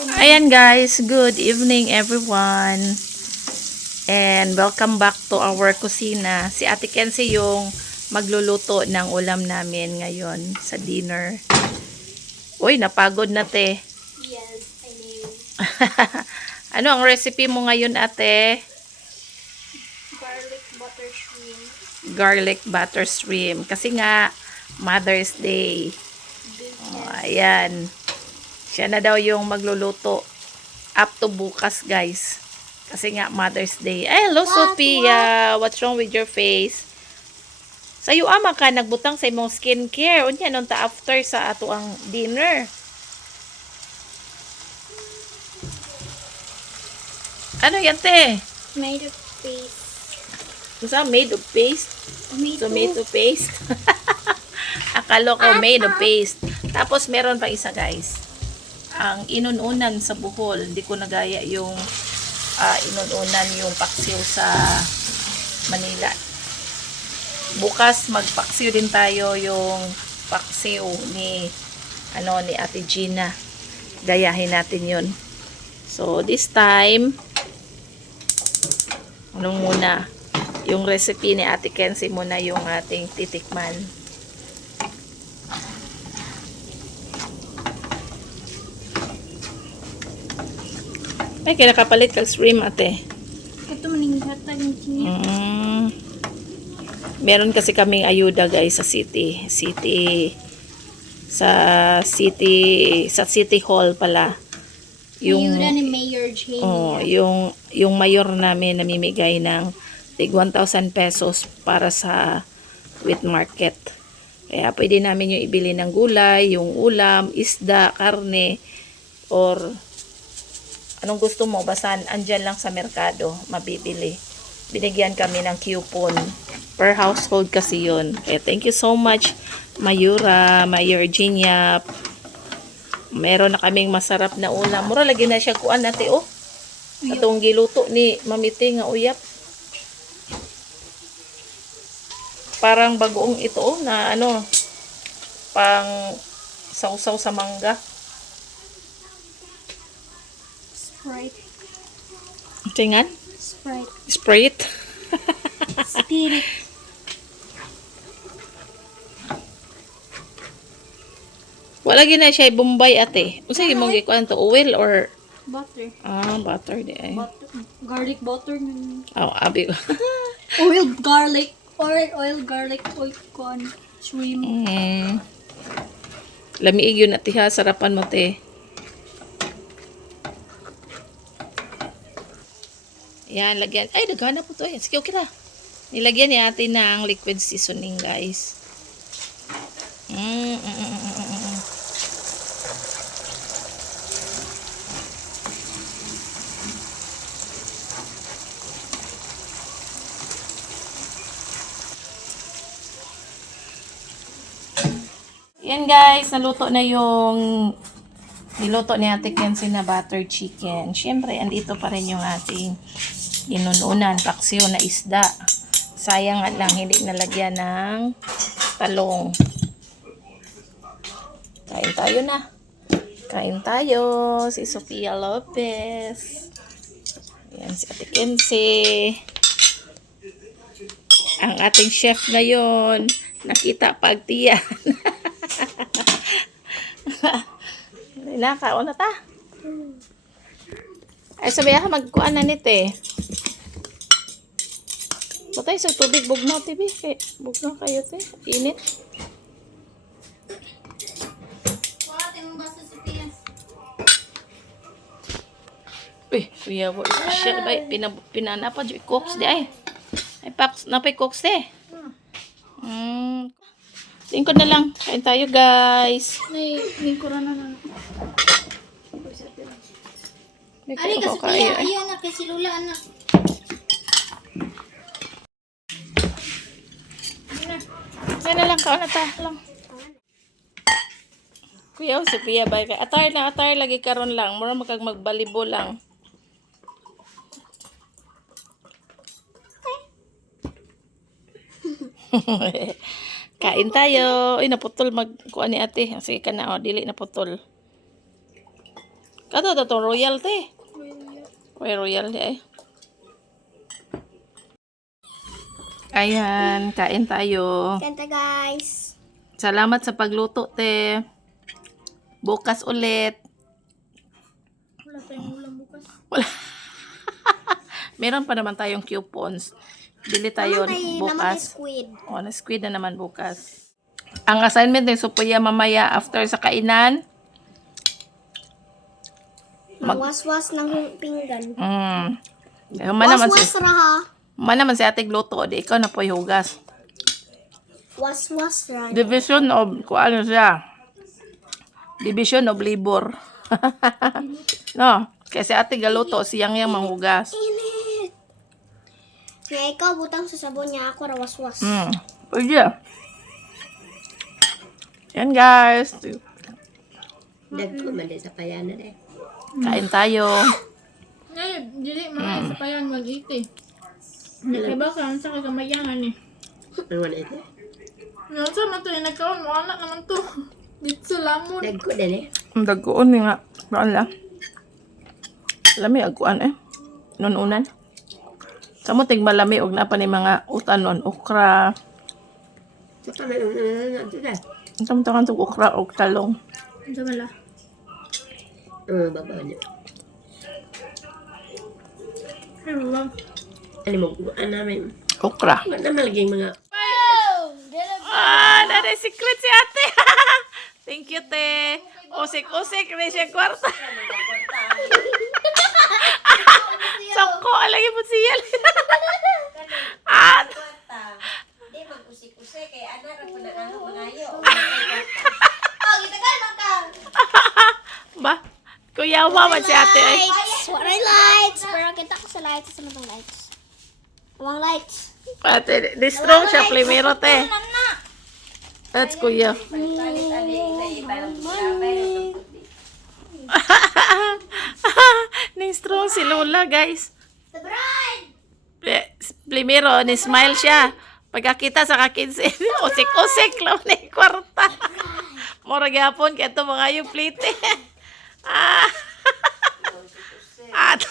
Ayan guys, good evening everyone. And welcome back to our kusina. Si Ate Kenzie yung magluluto ng ulam namin ngayon sa dinner. Uy, napagod na te. Yes, I know. Ano ang recipe mo ngayon ate? Garlic butter shrimp. Garlic butter shrimp. Kasi nga, Mother's Day. Oh, ayan. Siya na daw yung magluluto. Up to bukas guys. Kasi nga Mother's Day. Ay, hello Sophia. What's wrong with your face? Sayo ama ka nagbutang sa imong skincare. Unya nung ta after sa ato ang dinner. Ano yan te? Made of paste. Sa made of paste? Tomato paste? Akala ko made of paste. Tapos meron pa isa guys. Ang inununan sa buhol. Hindi ko nagaya yung inununan yung paksiw sa Manila. Bukas magpaksiw din tayo yung paksiw ni Ate Gina. Gayahin natin yun. So this time muna yung recipe ni Ate Kenzie muna yung ating titikman. Ay, kinakapalit kag shrimp ate. Ito maning hatag ni Gina. Meron kasi kaming ayuda guys sa city. Sa city hall pala. Ayuda ni Mayor Jamie. Oh, yung mayor namin namimigay ng tig 1,000 pesos para sa wheat market. Kaya pwede namin yung ibili ng gulay, yung ulam, isda, karne, or anong gusto mo, basta andyan lang sa merkado, mabibili. Binigyan kami ng coupon. Per household kasi yun. Kaya thank you so much, Mayura, Mayor Gina. Meron na kaming masarap na ulam. Mura lagi na siya kuan ate, oh. Atong giluto ni Mamite nga uyap. Parang bagoong ito, oh, na pang sausaw sa mangga. Sprite. Tingan? Sprite. Sprite. Spirit. Wala gina siya Bombay ate. Unsa imong gikuan to, oil or Butter. butter di ay. Butter. Garlic butter. Oh, abi ko. Oil garlic. Oil garlic. Oil corn. Shrimp. Lamiig yun ate ha, sarapan mo te. Yan, lagyan. Ay, naghanap po to. Yan. Sige, okay na. Nilagyan ni ate ng liquid seasoning, guys. Yan, guys. Naluto na yung niluto ni Ate Kenzie na butter chicken. Siyempre, andito pa rin yung ating inununan, paksiw na isda. Sayang at lang hindi nalagyan ng talong. Kain tayo na. Kain tayo. Si Sophia Lopez. Ayan si Ate Kenzie. Ang ating chef ngayon. Nakita pagtiyan. Nakaon na ta. Ay sabi ka magkuan na nito eh. Patay sa tubig bugnaw tibi. Bugnaw kayo te. Init. Uy, kuya po. Special ba? Pinanapa dyan. Cooks di ay. Ay, paks. Napay cooks de. Tingkod na lang. Kain tayo guys. May kurana na. Ari ka Sophia. Ayaw na kasi lula na. Kaya na lang. Kaon na ta. Lang. Kuya, Sophia ba? Atar lagi karon lang. Mura makag magbalibo lang. Kain tayo. Uy, naputol magkuha ni ate. Sige ka na, oh, dili naputol. Kato to royalty. Uy, royalty ay. Ayan, kain tayo. Kanta guys. Salamat sa pagluto, te. Bukas ulit. Wala tayong ulam bukas. Wala. Meron pa naman tayong coupons. Bili tayo bukas. Squid. O, na squid na naman bukas. Ang assignment ni Supuya mamaya after sa kainan. Magwaswas ng pinggan. Was raha. naman si ate gluto. Di ikaw na po hugas. Waswas raha. Division of, kung ano siya. Division of labor. No, kasi ate galuto, siyang yang manghugas. Init. Kaya ikaw butang sa sabon niya, ako rawaswas. Pwede. Yan guys. Dagko man din sa payanan eh. Kain tayo. Ngayon, dili mga sa payan 180. Nagkaiba ka, sa kagamayangan eh. Ano man ito? Ngayon sa man to, nagkaon mo anak naman to. Dito sa lamon. Dagko din eh. Ang dagoon nga. Wala. Lami aguan eh. Nununan. Sa mo tig malami og na pa ni mga utanon, okra. Sa paman, ito na. Ang tamtakan tong okra og talong. Sa wala. Baba niyo. Pero wag. Ano mo, kuhaan namin. Okra. Wala na malaging mga... Nanay secret si ate. Thank you, te. Usik-usik rin siya kwarta. Sangko, alagi po siya. At, Di mag-usik-usik kay anak ako na ano mangayo. Oh, kita kan makan. ba? Kuya, mama si ate ay. Waray lights. Pero kita ko sa lights. Sa mga lights. Awang lights. Ate, di strong siya, primero, te. That's kuya. Ning strong si Lola, guys. The bride. Primero, ni-smile siya. Pagkakita sa kakinsin, usik-usik lang ni kwarta. Mura gyapon kaya ito mga yung plate. At,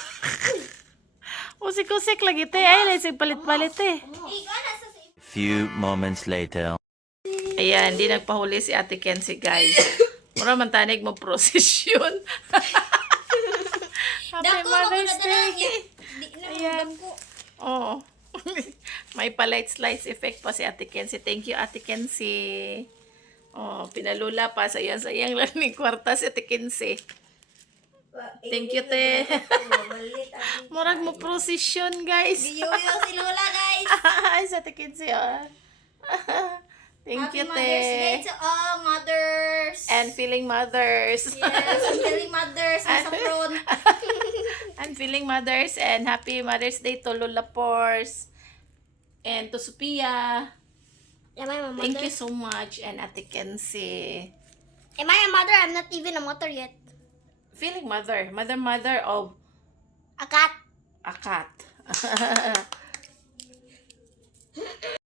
usik-usik lagi te. Ay, lesig palit-palit eh. Few moments later. Ayan, hindi nagpahuli si Ate Kenzie, guys. Mura man tanig mo prosesyon. Happy Mother's Day. Ayan. Oo. May pa-light slice effect pa si Ate Kenzie. Thank you, Ate Kenzie. Oh, pinalula pa. Sayang-sayang lang ni kwarta si Ate Kenzie. Thank you, te. Murag mo prosesyon, guys. Yuyo si Lola, guys. Ay, sa Ate Kenzie, oh. Thank you, Happy Mother's Day te. to all mothers. And feeling mothers. Yes, I'm feeling mothers. Nasa front. I'm feeling mothers and happy Mother's Day to Lola Pors and to Sophia. Am I a mother? Thank you so much and Ate Kenzie. Am I a mother? I'm not even a mother yet. Feeling mother. Mother of A cat. a cat.